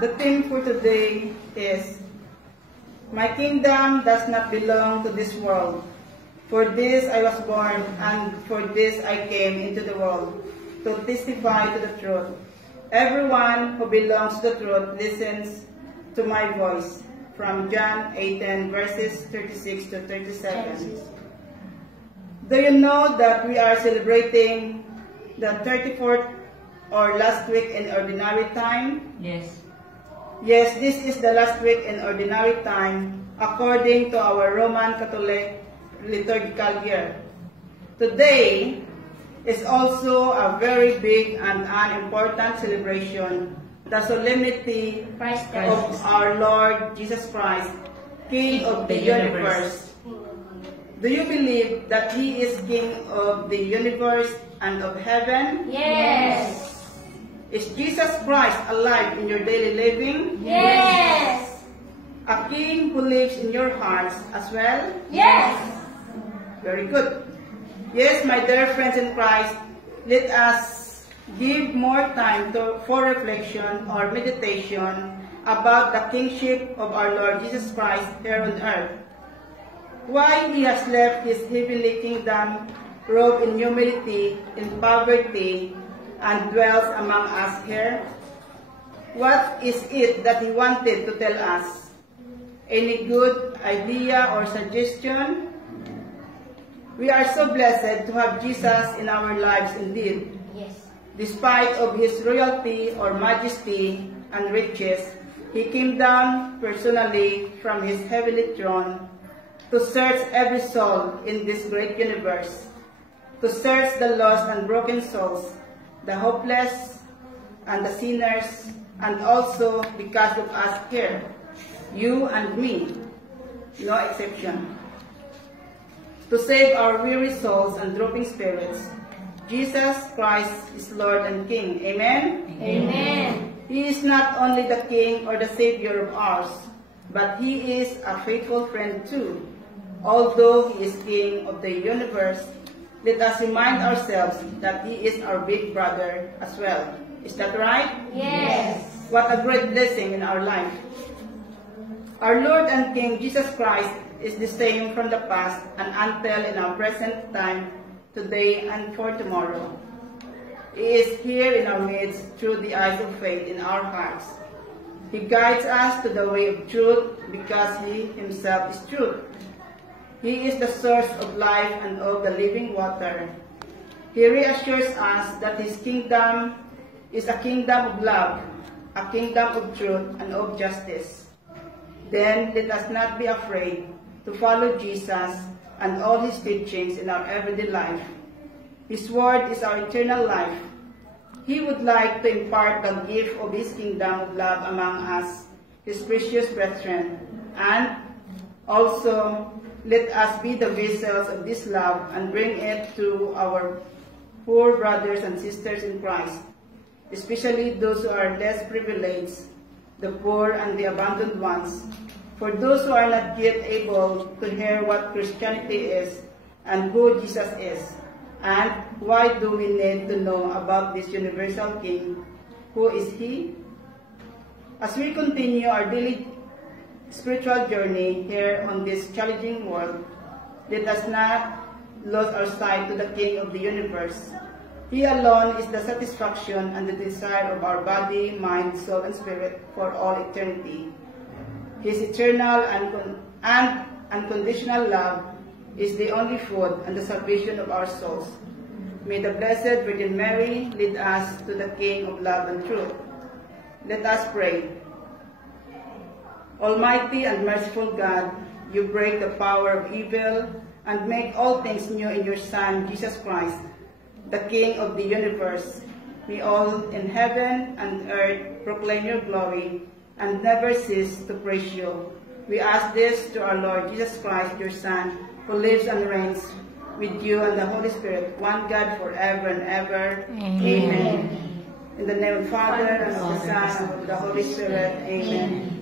The theme for today is, My kingdom does not belong to this world. For this I was born, and for this I came into the world, to testify to the truth. Everyone who belongs to the truth listens to my voice. From John 18, verses 36 to 37. Do you know that we are celebrating the 34th or last week in ordinary time? Yes. Yes, this is the last week in ordinary time according to our Roman Catholic liturgical year. Today is also a very big and an important celebration, the solemnity of our Lord Jesus Christ, King of the universe. Do you believe that He is King of the universe and of heaven? Yes. Is Jesus Christ alive in your daily living? Yes. A King who lives in your hearts as well? Yes. Very good. Yes, my dear friends in Christ, let us give more time for reflection or meditation about the kingship of our Lord Jesus Christ here on earth. Why He has left His heavenly kingdom, robed in humility, in poverty, and dwells among us here? What is it that He wanted to tell us? Any good idea or suggestion? We are so blessed to have Jesus in our lives indeed. Yes. Despite of His royalty or majesty and riches, He came down personally from His heavenly throne to search every soul in this great universe, to search the lost and broken souls, the hopeless and the sinners, and also because of us here, you and me, no exception. To save our weary souls and drooping spirits, Jesus Christ is Lord and King. Amen? Amen. He is not only the King or the Savior of ours, but He is a faithful friend too. Although He is King of the universe, let us remind ourselves that He is our big brother as well. Is that right? Yes. What a great blessing in our life. Our Lord and King Jesus Christ is the same from the past and until in our present time, today and for tomorrow. He is here in our midst through the eyes of faith in our hearts. He guides us to the way of truth because He Himself is truth. He is the source of life and of the living water. He reassures us that His kingdom is a kingdom of love, a kingdom of truth and of justice. Then let us not be afraid to follow Jesus and all His teachings in our everyday life. His word is our eternal life. He would like to impart the gift of His kingdom of love among us, His precious brethren, and also let us be the vessels of this love and bring it to our poor brothers and sisters in Christ, especially those who are less privileged, the poor and the abandoned ones, for those who are not yet able to hear what Christianity is and who Jesus is, and why do we need to know about this universal King. Who is He? As we continue our daily spiritual journey here on this challenging world, let us not lose our sight to the King of the universe. He alone is the satisfaction and the desire of our body, mind, soul, and spirit for all eternity. His eternal and unconditional love is the only food and the salvation of our souls. May the Blessed Virgin Mary lead us to the King of love and truth. Let us pray. Almighty and merciful God, You break the power of evil and make all things new in Your Son, Jesus Christ, the King of the universe. May all in heaven and earth proclaim Your glory and never cease to praise You. We ask this to our Lord Jesus Christ, Your Son, who lives and reigns with You and the Holy Spirit, one God forever and ever. Amen. In the name of the Father, and of the Son, and of the Holy Spirit. Amen.